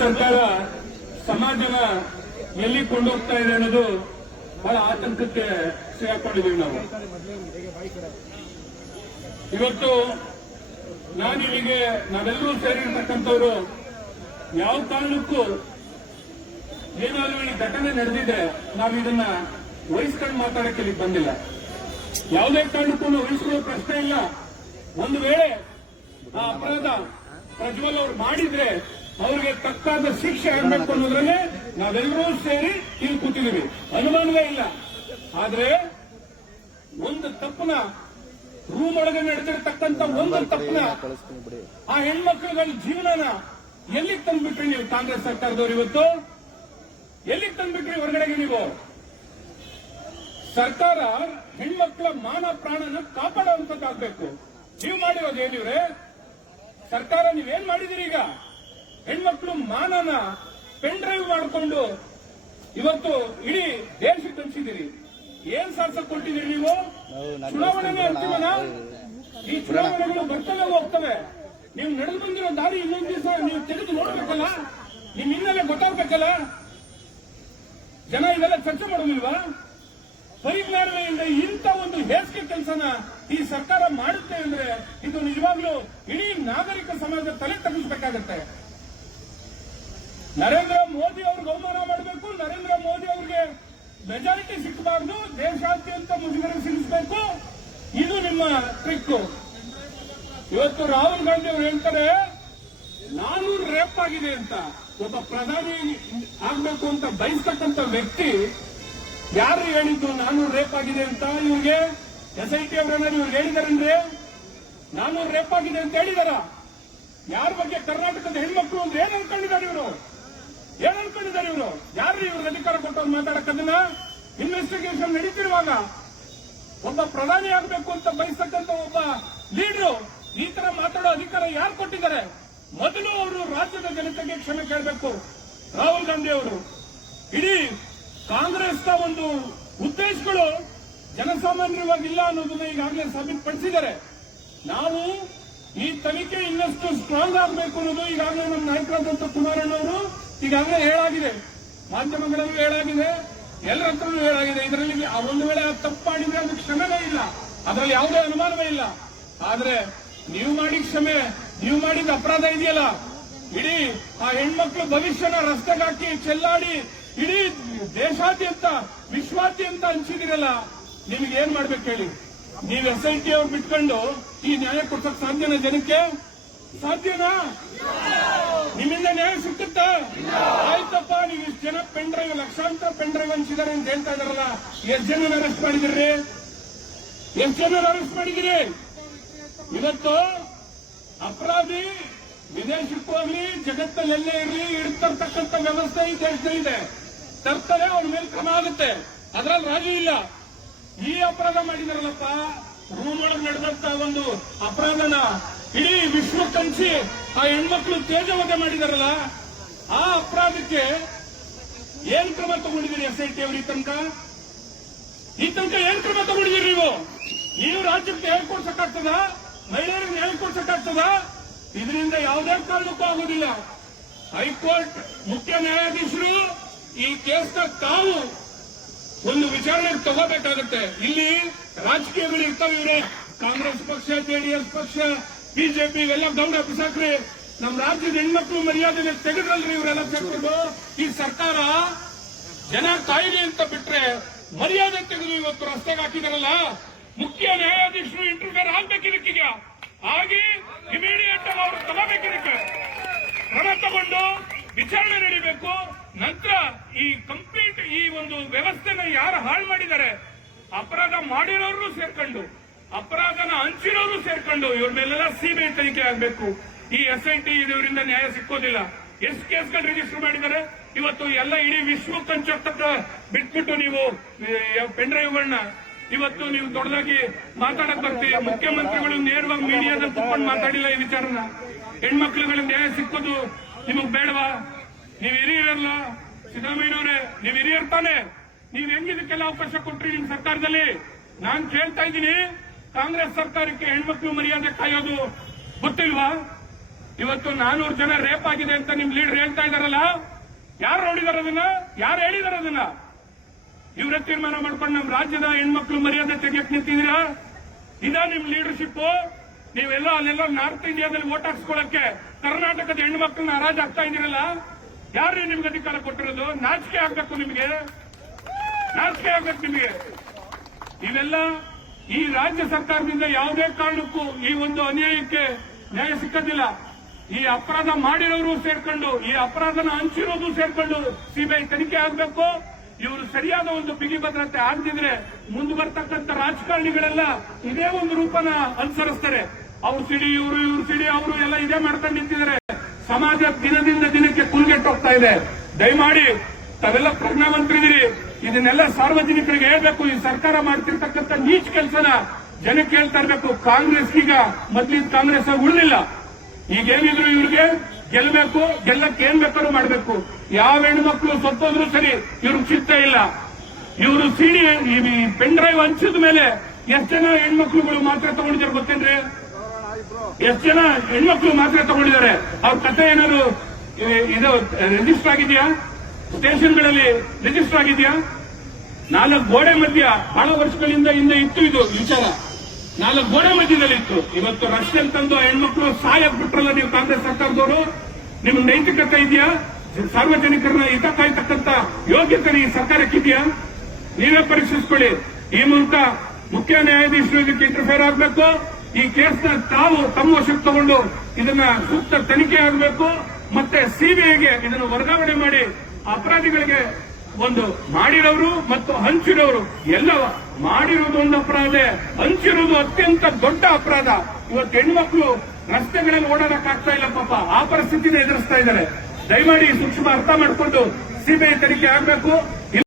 ಸರ್ಕಾರ ಸಮಾಜನ ಎಲ್ಲಿ ಕೊಂಡೋಗ್ತಾ ಇದೆ ಅನ್ನೋದು ಬಹಳ ಆತಂಕಕ್ಕೆ ಸಿಗಾಕೊಂಡಿದ್ದೀವಿ ನಾವು. ಇವತ್ತು ನಾನು ಇಲ್ಲಿಗೆ ನಾವೆಲ್ಲರೂ ಸೇರಿರ್ತಕ್ಕಂಥವ್ರು ಯಾವ ಕಾರಣಕ್ಕೂ ಏನಾದರೂ ಈ ಘಟನೆ ನಡೆದಿದೆ, ನಾವು ಇದನ್ನ ವಹಿಸ್ಕೊಂಡು ಮಾತಾಡಕ್ಕೆ ಇಲ್ಲಿ ಬಂದಿಲ್ಲ. ಯಾವುದೇ ಕಾರಣಕ್ಕೂ ವಹಿಸ್ಕೊಳ್ಳೋ ಪ್ರಶ್ನೆ ಇಲ್ಲ. ಒಂದು ವೇಳೆ ಆ ಅಪರಾಧ ಪ್ರಜ್ವಲ್ ಅವ್ರು ಮಾಡಿದ್ರೆ ಅವ್ರಿಗೆ ತಕ್ಕಾದ ಶಿಕ್ಷೆ ಆಗಬೇಕು ಅನ್ನೋದ್ರಲ್ಲೇ ನಾವೆಲ್ಲರೂ ಸೇರಿ ಇಲ್ಲಿ ಕೂತಿದ್ದೀವಿ. ಅನುಮಾನವೇ ಇಲ್ಲ. ಆದ್ರೆ ಒಂದು ತಪ್ಪನ ರೂಮ್ ಒಳಗೆ ನಡೆದಿರ್ತಕ್ಕಂಥ ಒಂದು ತಪ್ಪನ ಆ ಹೆಣ್ಮಕ್ಳುಗಳ ಜೀವನನ ಎಲ್ಲಿಗೆ ತಂದ್ಬಿಟ್ರಿ ನೀವು ಕಾಂಗ್ರೆಸ್ ಸರ್ಕಾರದವ್ರು ಇವತ್ತು? ಎಲ್ಲಿಗೆ ತಂದ್ಬಿಟ್ರಿ ಹೊರಗಡೆಗೆ ನೀವು? ಸರ್ಕಾರ ಹೆಣ್ಮಕ್ಳ ಮಾನ ಪ್ರಾಣನ ಕಾಪಾಡುವಂತದ್ದಾಗಬೇಕು. ನೀವು ಮಾಡಿರೋದು ಏನಿವ್ರೆ ಸರ್ಕಾರ ನೀವೇನ್ ಮಾಡಿದಿರಿ ಈಗ ಹೆಣ್ಮಕ್ಳು ಮಾನನ ಪೆನ್ ಡ್ರೈವ್ ಮಾಡಿಕೊಂಡು ಇವತ್ತು ಇಡೀ ದೇಶಕ್ಕೆ ಹಂಚಿದಿರಿ ಏನ್ ಸಾರ್ಸಕ್ ಕೊಟ್ಟಿದ್ದೀರಿ ನೀವು? ಚುನಾವಣೆನೇ ಅಂತಿಮನ ಈ ಚುನಾವಣೆಗಳು ಬರ್ತವೆ ಹೋಗ್ತವೆ. ನೀವು ನಡೆದು ಬಂದಿರೋ ದಾರಿ ಇನ್ನೊಂದು ದಿವಸ ನೀವು ತೆಗೆದು ನೋಡ್ಬೇಕಲ್ಲ? ನಿಮ್ ಹಿನ್ನೆಲೆ ಗೊತ್ತಾಗ್ಬೇಕಲ್ಲ? ಜನ ಇದೆಲ್ಲ ಚರ್ಚೆ ಮಾಡೋದಿಲ್ವಾ? ಪರಿಜ್ಞಾನದಿಂದ ಇಂಥ ಒಂದು ಹೇಸಿಗೆ ಕೆಲಸನ ಈ ಸರ್ಕಾರ ಮಾಡುತ್ತೆ ಅಂದ್ರೆ ಇದು ನಿಜವಾಗ್ಲೂ ಇಡೀ ನಾಗರಿಕ ಸಮಾಜದ ತಲೆ ತಗ್ಗಿಸ್ಬೇಕಾಗತ್ತೆ. ನರೇಂದ್ರ ಮೋದಿ ಅವ್ರಿಗೆ ಅವಮಾನ ಮಾಡಬೇಕು, ನರೇಂದ್ರ ಮೋದಿ ಅವ್ರಿಗೆ ಮೆಜಾರಿಟಿ ಸಿಕ್ಕಬಾರ್ದು ದೇಶಾದ್ಯಂತ ಮುಜುಗರ ಸಿಗಿಸ್ಬೇಕು ಇದು ನಿಮ್ಮ ಟ್ರಿಕ್ ಇವತ್ತು ರಾಹುಲ್ ಗಾಂಧಿ ಅವರು ಹೇಳ್ತಾರೆ, ನಾನು ರೇಪ್ ಆಗಿದೆ ಅಂತ. ಒಬ್ಬ ಪ್ರಧಾನಿ ಆಗ್ಬೇಕು ಅಂತ ಬಯಸ್ತಕ್ಕಂಥ ವ್ಯಕ್ತಿ ಯಾರು ಹೇಳಿದ್ದು, ನಾನು ರೇಪ್ ಆಗಿದೆ ಅಂತ? ಇವ್ರಿಗೆ ಎಸ್ ಐ ಟಿ ಅವರನ್ನ ಇವ್ರು ಹೇಳಿದಾರಂದ್ರೆ ನಾನು ರೇಪ್ ಆಗಿದೆ ಅಂತ ಹೇಳಿದಾರ? ಯಾರ ಬಗ್ಗೆ ಕರ್ನಾಟಕದ ಹೆಣ್ಮಕ್ಳು ಅಂದ್ರೆ ಏನ್ ಅನ್ಕೊಂಡಿದ್ದಾರೆ ಇವರು? ಏನ್ ಅನ್ಕೊಂಡಿದ್ದಾರೆ ಇವರು? ಯಾರು ಇವ್ರ ಅಧಿಕಾರ ಕೊಟ್ಟವ್ರು ಮಾತಾಡಕ್ಕದನ್ನ ಇನ್ವೆಸ್ಟಿಗೇಷನ್ ನಡೀತಿರುವಾಗ ಒಬ್ಬ ಪ್ರಧಾನಿ ಆಗಬೇಕು ಅಂತ ಬಯಸ್ತಕ್ಕಂಥ ಒಬ್ಬ ಲೀಡರ್ ಈ ತರ ಮಾತಾಡೋ ಅಧಿಕಾರ ಯಾರು ಕೊಟ್ಟಿದ್ದಾರೆ? ಮೊದಲು ಅವರು ರಾಜ್ಯದ ಜನತೆಗೆ ಕ್ಷಮೆ ಕೇಳಬೇಕು. ರಾಹುಲ್ ಗಾಂಧಿ ಅವರು. ಇಡೀ ಕಾಂಗ್ರೆಸ್ನ ಒಂದು ಉದ್ದೇಶಗಳು ಜನಸಾಮಾನ್ಯವಾಗಿಲ್ಲ ಅನ್ನೋದನ್ನ ಈಗಾಗಲೇ ಸಾಬೀತುಪಡಿಸಿದ್ದಾರೆ. ನಾವು ಈ ತನಿಖೆ ಇನ್ನಷ್ಟು ಸ್ಟ್ರಾಂಗ್ ಆಗಬೇಕು ಅನ್ನೋದು ಈಗಾಗಲೇ ನಮ್ಮ ನಾಯಕರಾದಂತ ಕುಮಾರಣ್ಣವರು ಈಗಾಗಲೇ ಹೇಳಾಗಿದೆ. ಮಾಧ್ಯಮಗಳಲ್ಲೂ ಹೇಳಾಗಿದೆ ಎಲ್ಲರ ಹತ್ರನೂ ಹೇಳಾಗಿದೆ. ಇದರಲ್ಲಿ ಒಂದು ವೇಳೆ ತಪ್ಪು ಮಾಡಿದ್ರೆ ಅದು ಕ್ಷಮೆನೇ ಇಲ್ಲ. ಅದರಲ್ಲಿ ಯಾವುದೇ ಅನುಮಾನವೇ ಇಲ್ಲ. ಆದ್ರೆ ನೀವು ಮಾಡಿದ ಕ್ಷಮೆ, ನೀವು ಮಾಡಿದ ಅಪರಾಧ ಇದೆಯಲ್ಲ? ಇಡೀ ಆ ಹೆಣ್ಮಕ್ಳು ಭವಿಷ್ಯನ ರಸ್ತೆ ಹಾಕಿ ಚೆಲ್ಲಾಡಿ, ಇಡೀ ದೇಶಾದ್ಯಂತ ವಿಶ್ವಾದ್ಯಂತ ಹಂಚಿದಿರಲ್ಲ? ನಿಮ್ಗೆ ಏನ್ ಮಾಡ್ಬೇಕು ಹೇಳಿ? ನೀವ್ ಎಸ್ ಐ ಟಿ ಅವ್ರು ಬಿಟ್ಕೊಂಡು ಈ ನ್ಯಾಯ ಕೊಡ್ಸಕ್ ಸಾಧ್ಯನಾ ಜನಕ್ಕೆ? ಸಾಧ್ಯನಾ? ನಿಮ್ಮಿಂದ ನ್ಯಾಯ ಸಿಕ್ಕುತ್ತಾ? ಆಯ್ತಪ್ಪ, ನೀವು ಇಷ್ಟು ಜನ ಪೆನ್ ಡ್ರೈವ್ ಲಕ್ಷಾಂತರ ಪೆನ್ ಡ್ರೈವ್ ಅಂತ ಹೇಳ್ತಾ ಇದಾರಲ್ಲ ಎಷ್ಟು ಜನ ಅರೆಸ್ಟ್ ಮಾಡಿದಿರಿ ಎಷ್ಟು ಜನ ಅರೆಸ್ಟ್ ಮಾಡಿದಿರಿ ಇವತ್ತು ಅಪರಾಧಿ ವಿದೇಶಕ್ಕೂ ಹೋಗ್ಲಿ ಜಗತ್ತಲ್ಲಿ ಎಲ್ಲೇ ಇರಲಿ ಇಡ್ತರ್ತಕ್ಕಂಥ ವ್ಯವಸ್ಥೆ ಈ ದೇಶದಲ್ಲಿದೆ ತರ್ತಾರೆ, ಅವ್ರ ಮೇಲೆ ಕ್ರಮ ಆಗುತ್ತೆ. ಅದ್ರಲ್ಲಿ ರಾಜು ಇಲ್ಲ. ಈ ಅಪರಾಧ ಮಾಡಿದಾರಲ್ಲಪ್ಪ ರೂಮ್ ಒಳಗೆ ನಡೆದಂತ ಒಂದು ಅಪರಾಧನ ಇಡೀ ಕಂಚಿ ಆ ಹೆಣ್ಮಕ್ಳು ತೇಜವಧೆ ಮಾಡಿದಾರಲ್ಲ, ಆ ಅಪರಾಧಕ್ಕೆ ಏನ್ ಕ್ರಮ ತಗೊಂಡಿದ್ದೀರಿ ಎಸ್ ಐ ಟಿ ಅವರು ಈ ತನಕ? ಈ ತನಕ ಏನ್ ಕ್ರಮ ತಗೊಂಡಿದ್ದೀರಿ ನೀವು? ನೀವು ರಾಜ್ಯಕ್ಕೆ ಹೇಳ್ಕೊಡ್ಸಕ್ಕಾಗ್ತದ ಕೊಡ್ಸಕ್ಕಾಗ್ತದ? ಮಹಿಳೆಯರಿಗೆ ಹೇಳ್ಕೊಡ್ಸಕ್ಕಾಗ್ತದ ಕೊಡ್ಸಕ್ಕಾಗ್ತದ? ಇದರಿಂದ ಯಾವುದೇ ಕಾರಣಕ್ಕೂ ಆಗುದಿಲ್ಲ ಹೈಕೋರ್ಟ್ ಮುಖ್ಯ ನ್ಯಾಯಾಧೀಶರು ಈ ಕೇಸ್ನ ತಾವು ಒಂದು ವಿಚಾರಣೆಗೆ ತಗೋಬೇಕಾಗುತ್ತೆ. ಇಲ್ಲಿ ರಾಜಕೀಯಗಳು ಇರ್ತವೆ ಇವರೇ. ಕಾಂಗ್ರೆಸ್ ಪಕ್ಷ ಜೆಡಿಎಸ್ ಪಕ್ಷ ಬಿಜೆಪಿ ಇವೆಲ್ಲ ಗೌಡ ಬಿಸಾಕ್ರಿ ನಮ್ಮ ರಾಜ್ಯದ ಹೆಣ್ಮಕ್ಳು ಮರ್ಯಾದೆ ತೆಗೆದ್ರಲ್ರಿ ಇವರೆಲ್ಲ ಸೇರ್ಕೊಂಡು? ಈ ಸರ್ಕಾರ ಜನ ಕಾಯಿಲೆ ಅಂತ ಬಿಟ್ರೆ ಮರ್ಯಾದೆ ತೆಗೆದು ಇವತ್ತು ರಸ್ತೆಗೆ ಹಾಕಿದಾರಲ್ಲ? ಮುಖ್ಯ ನ್ಯಾಯಾಧೀಶರು ಇಂಟರ್ಫೇರ್ ಆಗ್ಬೇಕಿದಕ್ಕೀಗ ಆಗಿ ಇಮಿಡಿಯೇಟ್ ಆಗಿ ಅವರು ತಗೋಬೇಕಿದಕ್ಕೆ ಕ್ರಮ ತಗೊಂಡು ವಿಚಾರಣೆ ನಡೀಬೇಕು. ನಂತರ ಈ ಕಂಪ್ಲೀಟ್ ಈ ಒಂದು ವ್ಯವಸ್ಥೆನ ಯಾರು ಹಾಳು ಮಾಡಿದ್ದಾರೆ? ಅಪರಾಧ ಮಾಡಿರೋರು ಸೇರ್ಕೊಂಡು. ಅಪರಾಧನ ಹಂಚಿರೋರು ಸೇರ್ಕೊಂಡು ಇವ್ರ ಮೇಲೆಲ್ಲ ಸಿಬಿಐ ತನಿಖೆ ಆಗಬೇಕು. ಈ ಎಸ್ ಐ ಟಿ ಇದರಿಂದ ನ್ಯಾಯ ಸಿಕ್ಕೋದಿಲ್ಲ. ಎಷ್ಟು ಕೇಸ್ಗಳು ರಿಜಿಸ್ಟರ್ ಮಾಡಿದ್ದಾರೆ? ಇವತ್ತು ಎಲ್ಲ ಇಡೀ ವಿಶ್ವ ಹಂಚೋಕ್ಕ ಬಿಟ್ಬಿಟ್ಟು ನೀವು ಪೆನ್ ಡ್ರೈವ್ಗಳನ್ನ ಇವತ್ತು ನೀವು ದೊಡ್ಡದಾಗಿ ಮಾತಾಡಕ್ ಬರ್ತೀವಿ ಮುಖ್ಯಮಂತ್ರಿಗಳು ನೇರವಾಗಿ ಮೀಡಿಯಾದಲ್ಲಿ ಕುತ್ಕೊಂಡು ಮಾತಾಡಿಲ್ಲ ಈ ವಿಚಾರನ. ಹೆಣ್ಮಕ್ಳುಗಳಿಗೆ ನ್ಯಾಯ ಸಿಕ್ಕೋದು ನಿಮಗ್ ಬೇಡವಾ? ನೀವ್ ಹಿರಿಯರಲ್ಲ. ಸಿದ್ದರಾಮಯ್ಯನವರೇ, ನೀವ್ ಹಿರಿಯರ್ ತಾನೆ. ನೀವ್ ಹೆಂಗಿದಕ್ಕೆಲ್ಲ ಅವಕಾಶ ಕೊಟ್ರಿ ನಿಮ್ ಸರ್ಕಾರದಲ್ಲಿ? ನಾನ್ ಕೇಳ್ತಾ ಇದ್ದೀನಿ. ಕಾಂಗ್ರೆಸ್ ಸರ್ಕಾರಕ್ಕೆ ಹೆಣ್ಮಕ್ಳು ಮರ್ಯಾದೆ ಕಾಯೋದು ಗೊತ್ತಿಲ್ವಾ? ಇವತ್ತು ನಾನೂರು ಜನ ರೇಪ್ ಆಗಿದೆ ಅಂತ ನಿಮ್ ಲೀಡರ್ ಹೇಳ್ತಾ ಇದಾರಲ್ಲ? ಯಾರು ನೋಡಿದಾರ ಅದನ್ನ? ಯಾರು ಹೇಳಿದಾರ ಅದನ್ನ? ಇವರೇ ತೀರ್ಮಾನ ಮಾಡ್ಕೊಂಡು ನಮ್ಮ ರಾಜ್ಯದ ಹೆಣ್ಮಕ್ಳು ಮರ್ಯಾದೆ ತೆಗಿಯಕ್ ನಿಂತಿದ್ದೀರಾ? ಇದಾ ನಿಮ್ ಲೀಡರ್ಶಿಪ್ ನೀವೆಲ್ಲ ಅಲ್ಲೆಲ್ಲ ನಾರ್ತ್ ಇಂಡಿಯಾದಲ್ಲಿ ವೋಟ್ ಹಾಕ್ಸ್ಕೊಳಕ್ಕೆ ಕರ್ನಾಟಕದ ಹೆಣ್ಮಕ್ಳನ್ನ ಹರಾಜ್ ಆಗ್ತಾ ಇದೀರಲ್ಲ ಯಾರು ನಿಮ್ಗೆ ಅಧಿಕಾರ ಕೊಟ್ಟಿರೋದು? ನಾಚಿಕೆ ಆಗ್ಬೇಕು ನಿಮಗೆ? ನಾಚಿಕೆ ಆಗ್ಬೇಕು ನಿಮಗೆ? ಇವೆಲ್ಲ ಈ ರಾಜ್ಯ ಸರ್ಕಾರದಿಂದ ಯಾವುದೇ ಕಾರಣಕ್ಕೂ ಈ ಒಂದು ಅನ್ಯಾಯಕ್ಕೆ ನ್ಯಾಯ ಸಿಕ್ಕದಿಲ್ಲ. ಈ ಅಪರಾಧ ಮಾಡಿರೋರು ಸೇರ್ಕೊಂಡು, ಈ ಅಪರಾಧನ ಹಂಚಿರೋದು ಸೇರ್ಕೊಂಡು ಸಿಬಿಐ ತನಿಖೆ ಆಗಬೇಕು. ಇವರು ಸರಿಯಾದ ಒಂದು ಬಿಗಿ ಭದ್ರತೆ ಆಗದಿದ್ರೆ ಮುಂದೆ ಬರ್ತಕ್ಕಂಥ ರಾಜಕಾರಣಿಗಳೆಲ್ಲ ಇದೇ ಒಂದು ರೂಪನ ಅನುಸರಿಸ್ತಾರೆ. ಅವ್ರು ಸಿಡಿ, ಇವರು, ಇವ್ರು ಸಿಡಿ, ಅವರು ಎಲ್ಲ ಇದೇ ಮಾಡ್ಕೊಂಡು ನಿಂತಿದ್ದಾರೆ. ಸಮಾಜ ದಿನದಿಂದ ದಿನಕ್ಕೆ ಕುಲ್ಗೆಟ್ಟು ಹೋಗ್ತಾ ಇದೆ. ದಯಮಾಡಿ ತಾವೆಲ್ಲ ಪ್ರಜ್ಞಾವಂತರಿದ್ದೀರಿ. ಇದನ್ನೆಲ್ಲ ಸಾರ್ವಜನಿಕರಿಗೆ ಹೇಳ್ಬೇಕು. ಈ ಸರ್ಕಾರ ಮಾಡ್ತಿರ್ತಕ್ಕಂಥ ನೀಚ್ ಕೆಲಸನ ಜನಕ್ಕೆ ಹೇಳ್ತಾ ಇರಬೇಕು. ಕಾಂಗ್ರೆಸ್ ಈಗ ಮೊದಲಿನ ಕಾಂಗ್ರೆಸ್ ಉಳಿದಿಲ್ಲ. ಈಗ ಏನಿದ್ರು ಇವ್ರಿಗೆ ಗೆಲ್ಲಬೇಕು ಗೆಲ್ಲಕ್ಕೆ ಏನ್ ಬೇಕಾದ್ರೂ ಮಾಡಬೇಕು. ಯಾವ ಹೆಣ್ಮಕ್ಳು ಸತ್ತೋದ್ರು ಸರಿ ಇವ್ರಿಗೆ ಚಿತ್ತ ಇಲ್ಲ. ಇವರು ಸಿಡಿ ಪೆನ್ ಡ್ರೈವ್ ಹಂಚಿದ ಮೇಲೆ ಎಷ್ಟು ಜನ ಹೆಣ್ಮಕ್ಳುಗಳು ಮಾತ್ರ ತಗೊಂಡಿದ್ದಾರೆ ಗೊತ್ತೇನ್ರಿ? ಎಷ್ಟು ಜನ ಹೆಣ್ಮಕ್ಳು ಮಾತ್ರ ತಗೊಂಡಿದ್ದಾರೆ? ಅವ್ರ ಕತೆ ಏನಾದ್ರು ಇದು ರಿಜಿಸ್ಟರ್ ಆಗಿದೆಯಾ? ಸ್ಟೇಷನ್ಗಳಲ್ಲಿ ರಿಜಿಸ್ಟರ್ ಆಗಿದೆಯಾ? ನಾಲ್ಕು ಗೋಡೆ ಮಧ್ಯ ಬಹಳ ವರ್ಷಗಳಿಂದ ಹಿಂದೆ ಇತ್ತು ಇದು ವಿಚಾರ. ನಾಲ್ಕು ಗೋಡೆ ಮಧ್ಯದಲ್ಲಿ ಇತ್ತು. ಇವತ್ತು ರಸ್ತೆಯಲ್ಲಿ ತಂದು ಹೆಣ್ಮಕ್ಳು ಸಾಯಕ್ ಬಿಟ್ರಲ್ಲ ನೀವು ಕಾಂಗ್ರೆಸ್ ಸರ್ಕಾರದವರು? ನಿಮ್ಗೆ ನೈತಿಕತೆ ಇದೆಯಾ? ಸಾರ್ವಜನಿಕರನ್ನ ಹಿತ ಕಾಯ್ತಕ್ಕಂತ ಯೋಗ್ಯತೆ ಈ ಸರ್ಕಾರಕ್ಕಿದೆಯಾ? ನೀವೇ ಪರೀಕ್ಷಿಸ್ಕೊಳ್ಳಿ. ಈ ಮೂಲಕ ಮುಖ್ಯ ನ್ಯಾಯಾಧೀಶರು ಇದಕ್ಕೆ ಇಂಟರ್ಫೇರ್ ಆಗಬೇಕು. ಈ ಕೇಸ್ನ ತಾವು ತಮ್ಮ ವಶಕ್ಕೆ ತಗೊಂಡು ಇದನ್ನ ಸೂಕ್ತ ತನಿಖೆ ಆಗಬೇಕು. ಮತ್ತೆ ಸಿಬಿಐಗೆ ಇದನ್ನು ವರ್ಗಾವಣೆ ಮಾಡಿ ಅಪರಾಧಿಗಳಿಗೆ ಒಂದು ಮಾಡಿರೋರು ಮತ್ತು ಹಂಚಿರೋರು. ಎಲ್ಲ ಮಾಡಿರೋದು ಒಂದು ಅಪರಾಧ, ಹಂಚಿರೋದು ಅತ್ಯಂತ ದೊಡ್ಡ ಅಪರಾಧ. ಇವತ್ತು ಹೆಣ್ಮಕ್ಳು ರಸ್ತೆಗಳಲ್ಲಿ ಓಡಾಡಕ್ಕಾಗ್ತಾ ಇಲ್ಲ ಪಾಪ. ಆ ಪರಿಸ್ಥಿತಿನ ಎದುರಿಸ್ತಾ ಇದ್ದಾರೆ. ದಯಮಾಡಿ ಸೂಕ್ಷ್ಮ ಅರ್ಥ ಮಾಡಿಕೊಂಡು ಸಿಬಿಐ ತನಿಖೆ ಆಗಬೇಕು.